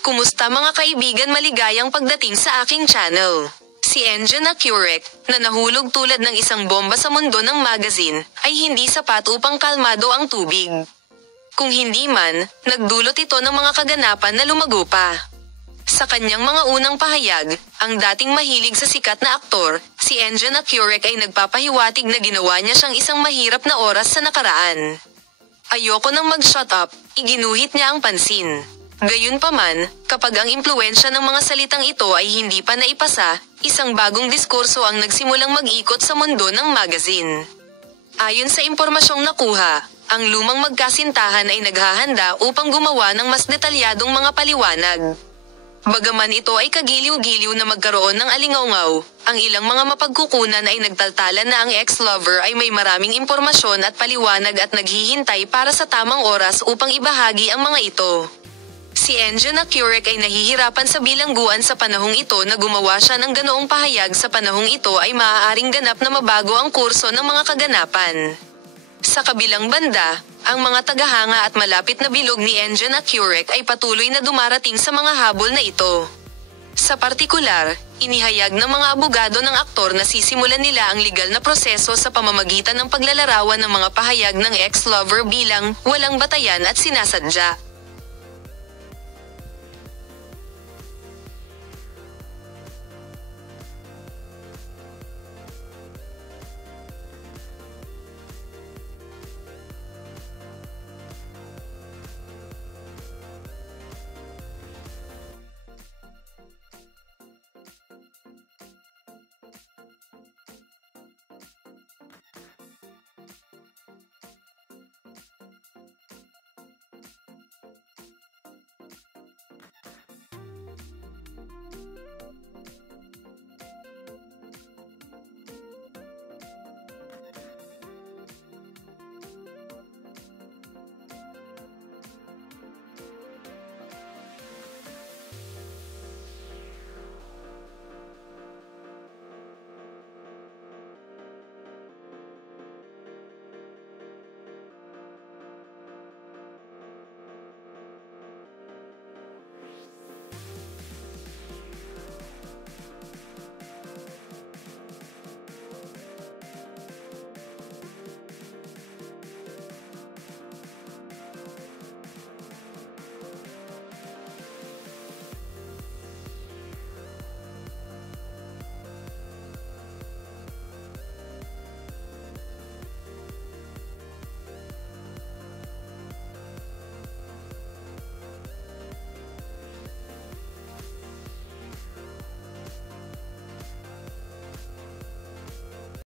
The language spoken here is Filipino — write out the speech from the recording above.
Kumusta mga kaibigan, maligayang pagdating sa aking channel. Si Enja Curek, na nahulog tulad ng isang bomba sa mundo ng magazine, ay hindi sapat upang kalmado ang tubig. Kung hindi man, nagdulot ito ng mga kaganapan na lumago pa. Sa kanyang mga unang pahayag, ang dating mahilig sa sikat na aktor, si Enja Curek ay nagpapahiwatig na ginawa niya siyang isang mahirap na oras sa nakaraan. Ayoko nang mag-shut up, iginuhit niya ang pansin. Gayunpaman, kapag ang impluwensya ng mga salitang ito ay hindi pa naipasa, isang bagong diskurso ang nagsimulang mag-ikot sa mundo ng magazine. Ayon sa impormasyong nakuha, ang lumang magkasintahan ay naghahanda upang gumawa ng mas detalyadong mga paliwanag. Bagaman ito ay kagiliw-giliw na magkaroon ng alingaungaw, ang ilang mga mapagkukunan ay nagtaltalan na ang ex-lover ay may maraming impormasyon at paliwanag at naghihintay para sa tamang oras upang ibahagi ang mga ito. Si Enja Curek ay nahihirapan sa bilangguan sa panahong ito na gumawa siya ng ganoong pahayag sa panahong ito ay maaaring ganap na mabago ang kurso ng mga kaganapan. Sa kabilang banda, ang mga tagahanga at malapit na bilog ni Enja Curek ay patuloy na dumarating sa mga habol na ito. Sa partikular, inihayag ng mga abogado ng aktor na sisimulan nila ang legal na proseso sa pamamagitan ng paglalarawan ng mga pahayag ng ex-lover bilang walang batayan at sinasadya.